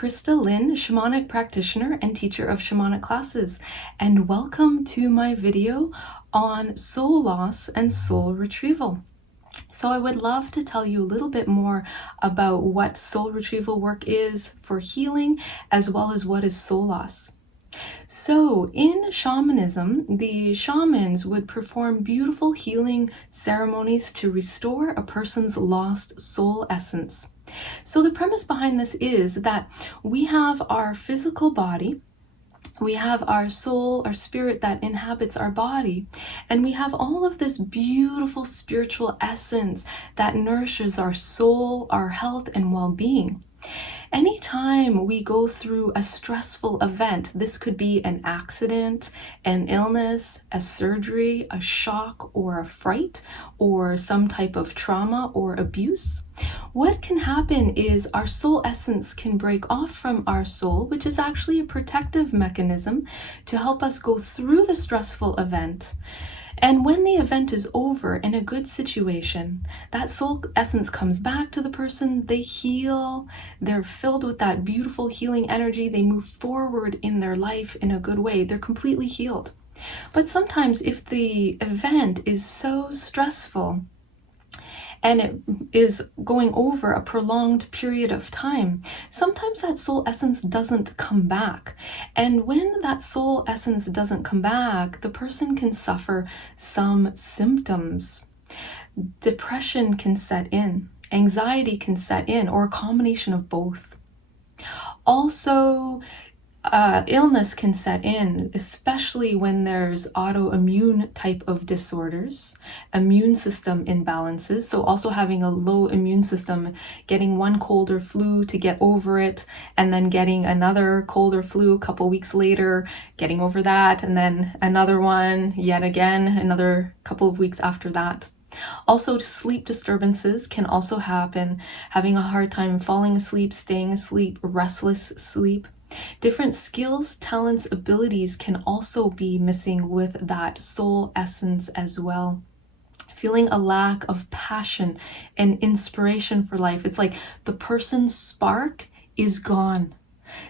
Christa Lynn, shamanic practitioner and teacher of shamanic classes, and welcome to my video on soul loss and soul retrieval. So I would love to tell you a little bit more about what soul retrieval work is for healing, as well as what is soul loss. So in shamanism, the shamans would perform beautiful healing ceremonies to restore a person's lost soul essence. So the premise behind this is that we have our physical body, we have our soul, our spirit that inhabits our body, and we have all of this beautiful spiritual essence that nourishes our soul, our health, and well-being. Anytime we go through a stressful event, this could be an accident, an illness, a surgery, a shock, or a fright, or some type of trauma or abuse, what can happen is our soul essence can break off from our soul, which is actually a protective mechanism to help us go through the stressful event. And when the event is over in a good situation, that soul essence comes back to the person, they heal, they're filled with that beautiful healing energy, they move forward in their life in a good way, they're completely healed. But sometimes if the event is so stressful, and it is going over a prolonged period of time, sometimes that soul essence doesn't come back. And when that soul essence doesn't come back, the person can suffer some symptoms. Depression can set in, anxiety can set in, or a combination of both. Also, illness can set in, especially when there's autoimmune type of disorders, immune system imbalances. So also having a low immune system, getting one cold or flu to get over it, and then getting another cold or flu a couple weeks later, getting over that, and then another one yet again, another couple of weeks after that. Also, sleep disturbances can also happen, having a hard time falling asleep, staying asleep, restless sleep. Different skills, talents, abilities can also be missing with that soul essence as well. Feeling a lack of passion and inspiration for life. It's like the person's spark is gone.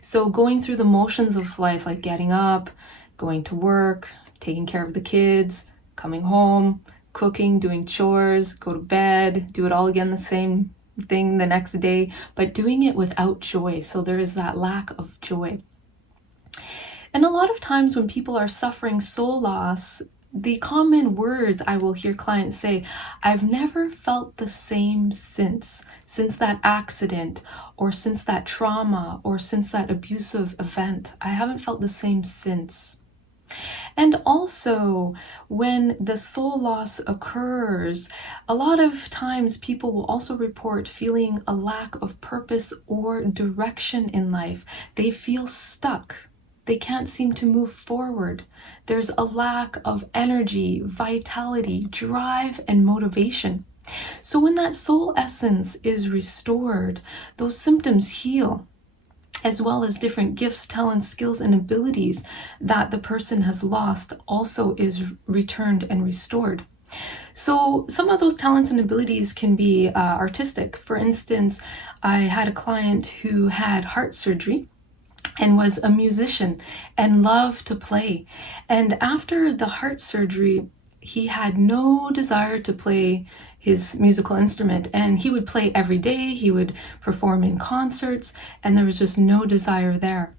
So going through the motions of life, like getting up, going to work, taking care of the kids, coming home, cooking, doing chores, go to bed, do it all again the same thing the next day, but doing it without joy. So there is that lack of joy. And a lot of times when people are suffering soul loss, the common words I will hear clients say, I've never felt the same since that accident, or since that trauma, or since that abusive event. I haven't felt the same since. And also, when the soul loss occurs, a lot of times people will also report feeling a lack of purpose or direction in life. They feel stuck. They can't seem to move forward. There's a lack of energy, vitality, drive, and motivation. So when that soul essence is restored, those symptoms heal, as well as different gifts, talents, skills, and abilities that the person has lost also is returned and restored. So some of those talents and abilities can be artistic. For instance, I had a client who had heart surgery and was a musician and loved to play. And after the heart surgery, he had no desire to play his musical instrument, and he would play every day, he would perform in concerts, and there was just no desire there.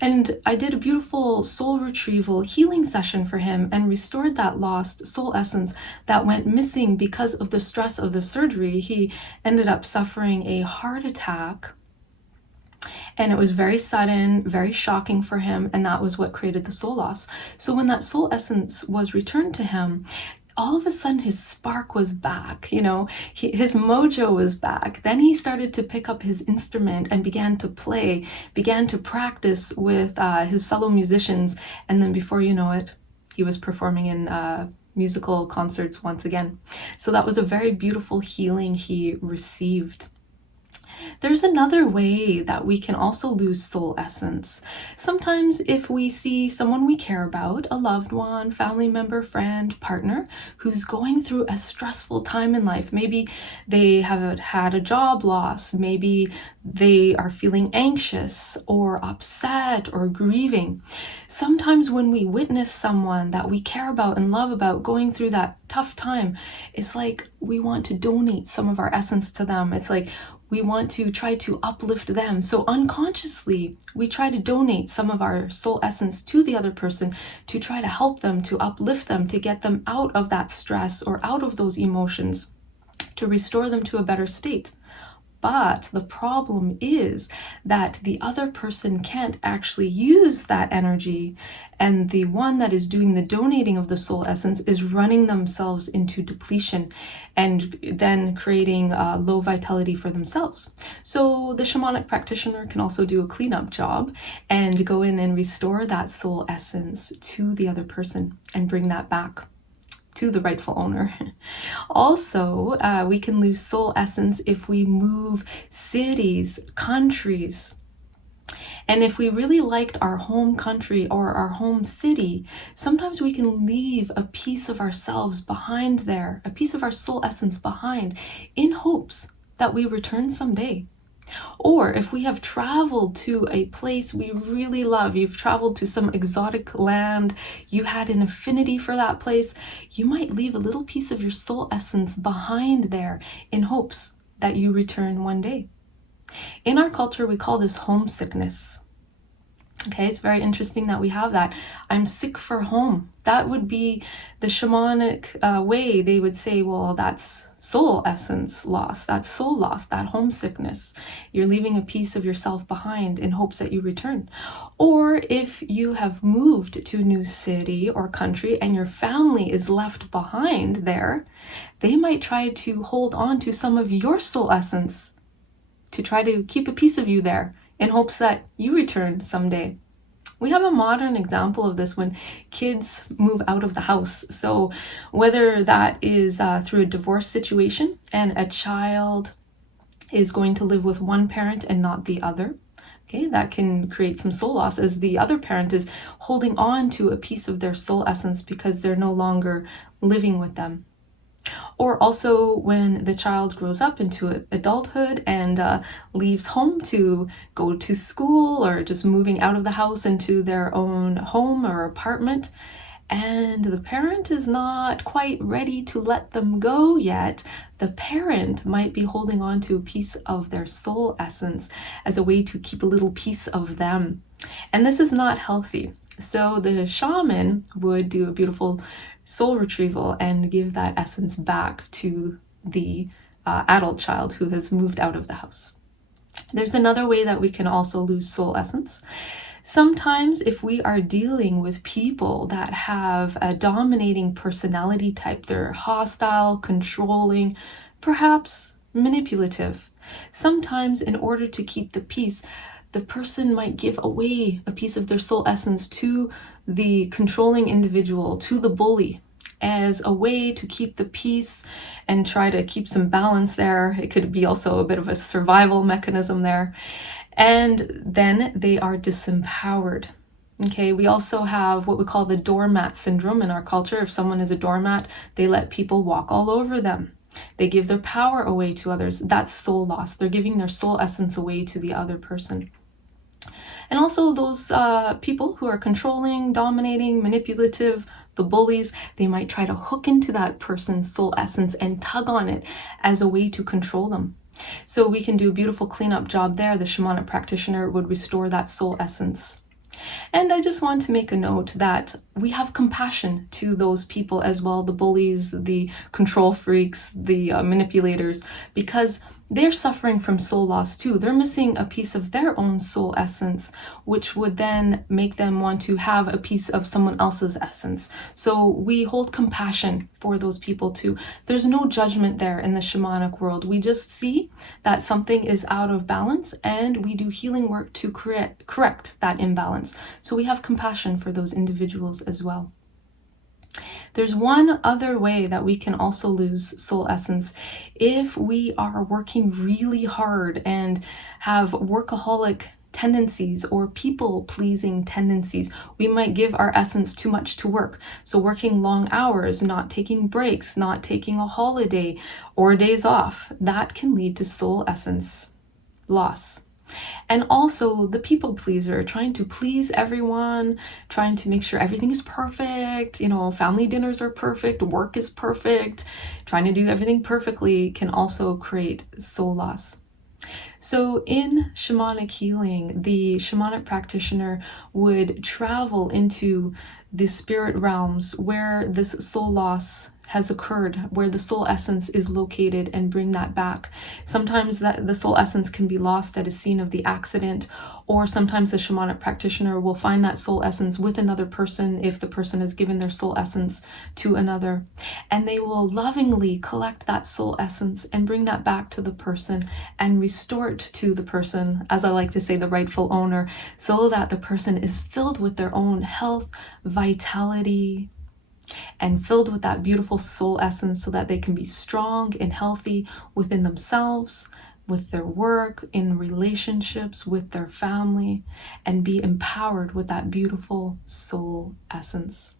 And I did a beautiful soul retrieval healing session for him and restored that lost soul essence that went missing because of the stress of the surgery. He ended up suffering a heart attack, and it was very sudden, very shocking for him, and that was what created the soul loss. So when that soul essence was returned to him, all of a sudden his spark was back, his mojo was back. Then he started to pick up his instrument and began to play, began to practice with his fellow musicians, and then before you know it, he was performing in musical concerts once again. So that was a very beautiful healing he received. There's another way that we can also lose soul essence. Sometimes if we see someone we care about, a loved one, family member, friend, partner, who's going through a stressful time in life, maybe they have had a job loss, maybe they are feeling anxious or upset or grieving. Sometimes when we witness someone that we care about and love about going through that tough time, it's like we want to donate some of our essence to them. It's like we want to try to uplift them. So unconsciously, we try to donate some of our soul essence to the other person to try to help them, to uplift them, to get them out of that stress or out of those emotions, to restore them to a better state. But the problem is that the other person can't actually use that energy, and the one that is doing the donating of the soul essence is running themselves into depletion and then creating low vitality for themselves. So the shamanic practitioner can also do a cleanup job and go in and restore that soul essence to the other person and bring that back to the rightful owner. Also, we can lose soul essence if we move cities, countries. And if we really liked our home country or our home city, sometimes we can leave a piece of ourselves behind there, a piece of our soul essence behind, in hopes that we return someday. Or if we have traveled to a place we really love, you've traveled to some exotic land, you had an affinity for that place, you might leave a little piece of your soul essence behind there in hopes that you return one day. In our culture, we call this homesickness. Okay, it's very interesting that we have that. I'm sick for home. That would be the shamanic way. They would say, well, that's soul essence loss, that soul loss, that homesickness. You're leaving a piece of yourself behind in hopes that you return. Or if you have moved to a new city or country and your family is left behind there, they might try to hold on to some of your soul essence to try to keep a piece of you there in hopes that you return someday. We have a modern example of this when kids move out of the house. So whether that is through a divorce situation and a child is going to live with one parent and not the other, okay, that can create some soul loss as the other parent is holding on to a piece of their soul essence because they're no longer living with them. Or also when the child grows up into adulthood and leaves home to go to school or just moving out of the house into their own home or apartment, and the parent is not quite ready to let them go yet, the parent might be holding on to a piece of their soul essence as a way to keep a little piece of them. And this is not healthy. So the shaman would do a beautiful soul retrieval and give that essence back to the adult child who has moved out of the house. There's another way that we can also lose soul essence. Sometimes if we are dealing with people that have a dominating personality type, they're hostile, controlling, perhaps manipulative. Sometimes in order to keep the peace, the person might give away a piece of their soul essence to the controlling individual, to the bully, as a way to keep the peace and try to keep some balance there. It could be also a bit of a survival mechanism there. And then they are disempowered. Okay, we also have what we call the doormat syndrome in our culture. If someone is a doormat, they let people walk all over them. They give their power away to others. That's soul loss. They're giving their soul essence away to the other person. And also those people who are controlling, dominating, manipulative, the bullies, they might try to hook into that person's soul essence and tug on it as a way to control them. So we can do a beautiful cleanup job there. The shamanic practitioner would restore that soul essence. And I just want to make a note that we have compassion to those people as well, the bullies, the control freaks, the manipulators, because they're suffering from soul loss too. They're missing a piece of their own soul essence, which would then make them want to have a piece of someone else's essence. So we hold compassion for those people too. There's no judgment there in the shamanic world. We just see that something is out of balance and we do healing work to correct that imbalance. So we have compassion for those individuals as well. There's one other way that we can also lose soul essence if we are working really hard and have workaholic tendencies or people-pleasing tendencies. We might give our essence too much to work. So working long hours, not taking breaks, not taking a holiday or days off, that can lead to soul essence loss. And also the people pleaser, trying to please everyone, trying to make sure everything is perfect, family dinners are perfect, work is perfect, trying to do everything perfectly can also create soul loss. So in shamanic healing, the shamanic practitioner would travel into the spirit realms where this soul loss has occurred, where the soul essence is located, and bring that back. Sometimes that the soul essence can be lost at a scene of the accident, or sometimes the shamanic practitioner will find that soul essence with another person if the person has given their soul essence to another, and they will lovingly collect that soul essence and bring that back to the person and restore it to the person, as I like to say, the rightful owner, so that the person is filled with their own health, vitality, and filled with that beautiful soul essence so that they can be strong and healthy within themselves, with their work, in relationships, with their family, and be empowered with that beautiful soul essence.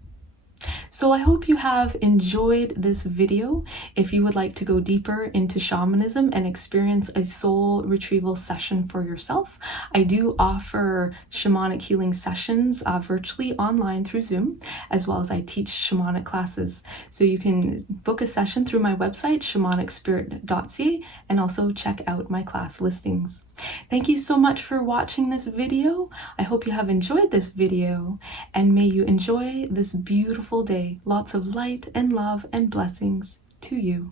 So I hope you have enjoyed this video. If you would like to go deeper into shamanism and experience a soul retrieval session for yourself, I do offer shamanic healing sessions virtually online through Zoom, as well as I teach shamanic classes. So you can book a session through my website, shamanicspirit.ca, and also check out my class listings. Thank you so much for watching this video. I hope you have enjoyed this video, and may you enjoy this beautiful day. Lots of light and love and blessings to you.